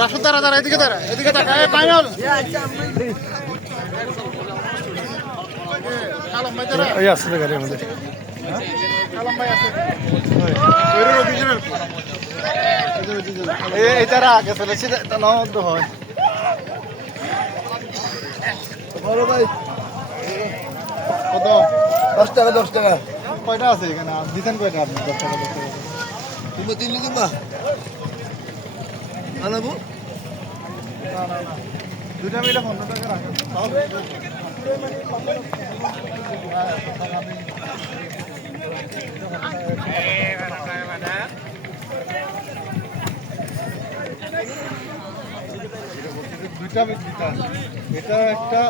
রাশদ দাঁড়া দাঁড়া এদিকে দাঁড়া এদিকে তাকা ফাইনাল কালাম ভাই দাঁড়া এই আসলে গাড়ির মধ্যে কালাম ভাই আছে ওইরো অভিযানের এই তারা আগে চলেছে তা নদ হয় বড় ভাই কত 10 টাকা 10 টাকা কয়টা আছে এখানে দিতেন কয়টা আপনি 10 টাকা 10 টাকা তুমি দিন দিবা আনাবো না না না দুটা মিলে 15 টাকা রাখো তাহলে দুইটা এটা একটা